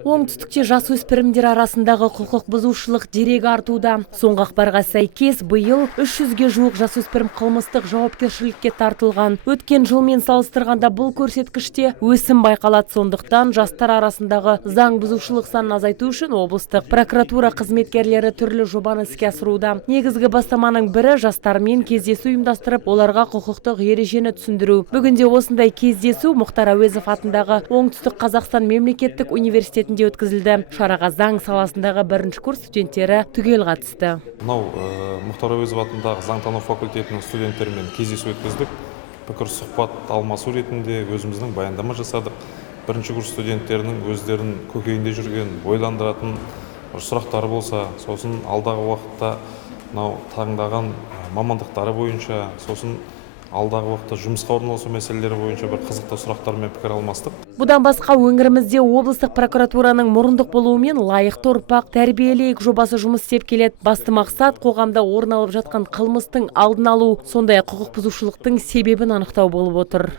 Оңтүстікте жасөспірімдер арасындағы құқық бұзушылық дерегі артуда. Соңғы ақпарға сәйкес биыл 300-ге жуық жасөспірім қылмыстық жауапкершілікке тартылған. Өткен жылмен салыстырғанда бұл көрсеткіште өсім байқалады. Сондықтан жастар арасындағы заң бұзушылық санын азайту үшін облыстық прокуратура қызметкерлері түрлі жобаны іске асыруда. Негізгі бастаманың бірі жастармен кездесу ұйымдастырып, оларға құқықтық ережені түсіндіру. Бүгінде осындай кездесу Мұхтар Әуезов атындағы Оңтүстік Қазақстан мемлекеттік университетінде өткізілді. Шараға заң саласындағы бірінші курс студенттері түгел қатысты. Мұхтар Әуезов атындағы заңтану факультетінің студенттерімен кездесу өткіздік. Пікір сұхбат алмасу ретінде өзіміздің баяндама жасадық. Бірінші курс студенттерінің өздерін көкейінде жүрген, ойландыратын сұрақтары болса, сосын алдағы уақытта таңдаған мамандықтары бойынша, сосын алдағы уақытта жұмысқа орналасу мәселелері бойынша бір қызықты сұрақтармен пікір алмастық. Бұдан басқа өңірімізде облыстық прокуратураның мұрындық болуымен лайықты ұрпақ тәрбиелейік жобасы жұмыс істеп келеді. Басты мақсат қоғамда орын алып жатқан қылмыстың алдын алу, сондай құқық бұзушылықтың себебін анықтау болып отыр.